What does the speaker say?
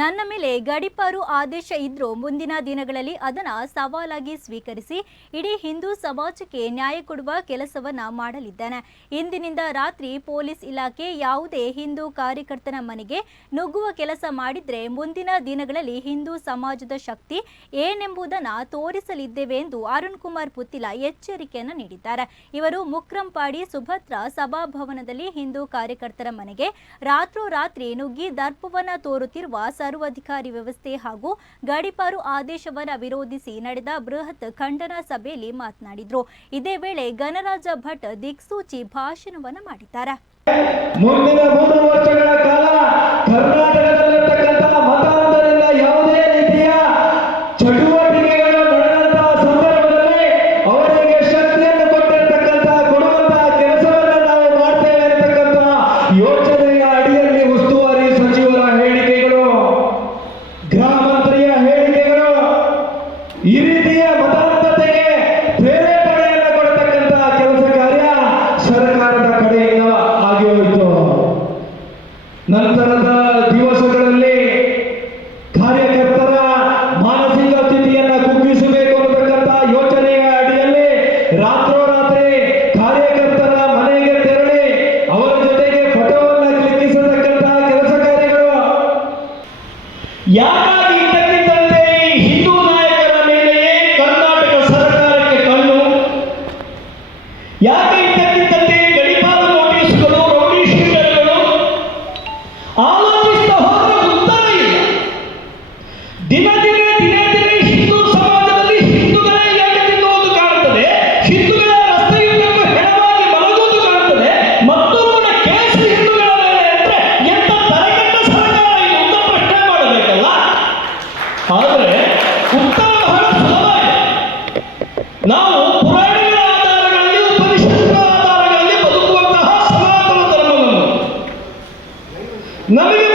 ನನ್ನ ಮೇಲೆ ಗಡಿಪಾರು ಆದೇಶ ಇದ್ರೂ ಮುಂದಿನ ದಿನಗಳಲ್ಲಿ ಅದನ್ನು ಸವಾಲಾಗಿ ಸ್ವೀಕರಿಸಿ ಇಡೀ ಹಿಂದೂ ಸಮಾಜಕ್ಕೆ ನ್ಯಾಯ ಕೊಡುವ ಕೆಲಸವನ್ನ ಮಾಡಲಿದ್ದಾನೆ. ಇಂದಿನಿಂದ ರಾತ್ರಿ ಪೊಲೀಸ್ ಇಲಾಖೆ ಯಾವುದೇ ಹಿಂದೂ ಕಾರ್ಯಕರ್ತನ ಮನೆಗೆ ನುಗ್ಗುವ ಕೆಲಸ ಮಾಡಿದ್ರೆ ಮುಂದಿನ ದಿನಗಳಲ್ಲಿ ಹಿಂದೂ ಸಮಾಜದ ಶಕ್ತಿ ಏನೆಂಬುದನ್ನು ತೋರಿಸಲಿದ್ದೇವೆ ಎಂದು ಅರುಣ್ ಕುಮಾರ್ ಪುತ್ತಿಲ ಎಚ್ಚರಿಕೆಯನ್ನು ನೀಡಿದ್ದಾರೆ. ಇವರು ಮುಕ್ರಂಪಾಡಿ ಸುಭದ್ರ ಸಭಾಭವನದಲ್ಲಿ ಹಿಂದೂ ಕಾರ್ಯಕರ್ತರ ಮನೆಗೆ ರಾತ್ರೋರಾತ್ರಿ ನುಗ್ಗಿ ದರ್ಪವನ್ನ ತೋರುತ್ತಿರುವ ಸರ್ವಾಧಿಕಾರಿ ವ್ಯವಸ್ಥೆ ಹಾಗೂ ಗಡಿಪಾರು ಆದೇಶವನ್ನ ವಿರೋಧಿಸಿ ನಡೆದ ಬೃಹತ್ ಖಂಡನ ಸಭೆಯಲ್ಲಿ ಮಾತನಾಡಿದ್ರು. ಇದೇ ವೇಳೆ ಗಣರಾಜ ಭಟ್ ದಿಕ್ಸೂಚಿ ಭಾಷಣವನ್ನ ಮಾಡಿದ್ದಾರೆ. ಈ ರೀತಿಯ ಮತಾಂಧತೆಗೆ ಪ್ರೇರೇಪಣೆಯನ್ನು ಕೊಡತಕ್ಕಂತಹ ಕೆಲಸ ಕಾರ್ಯ ಸರ್ಕಾರದ ಕಡೆಯಿಂದ ಆಗಿ ಹೋಯಿತು. ನಂತರದ ದಿವಸಗಳಲ್ಲಿ ಕಾರ್ಯಕರ್ತರ ಮಾನಸಿಕ ಸ್ಥಿತಿಯನ್ನು ಕುಗ್ಗಿಸಬೇಕು ಅನ್ನತಕ್ಕಂತಹ ಯೋಚನೆಯ ಅಡಿಯಲ್ಲಿ ರಾತ್ರೋರಾತ್ರಿ ಕಾರ್ಯಕರ್ತರ ಮನೆಗೆ ತೆರಳಿ ಅವರ ಜೊತೆಗೆ ಫೋಟೋವನ್ನು ಕ್ಲಿಕ್ಕಿಸತಕ್ಕಂತಹ ಕೆಲಸ ಕಾರ್ಯಗಳು ಯಾಕಾಗಿ ದಿನ ದಿನ ಹಿಂದೂ ಸಮಾಜದಲ್ಲಿ ಹಿಂದೂಗಳ ಏಕತೆ ಕಾಣುತ್ತದೆ ಹಿಂದೂಗಳ ರಸ್ತೆಯುದ್ದಕ್ಕೂ ಹೆಣವಾಗಿ ಮಲಗುವುದು ಕಾಣುತ್ತದೆ ಮತ್ತೊಬ್ಬನ ಕೇಸ್ ಹಿಂದೂಗಳ ಮೇಲೆ ಎಂತ ತರಗಟ್ಟ ಸರ್ಕಾರ ಪ್ರಶ್ನೆ ಮಾಡಬೇಕಲ್ಲ? ಆದರೆ ಉತ್ತರ ಬಹಳ ಸುಲಭ ನಾವು ನಮಗೆ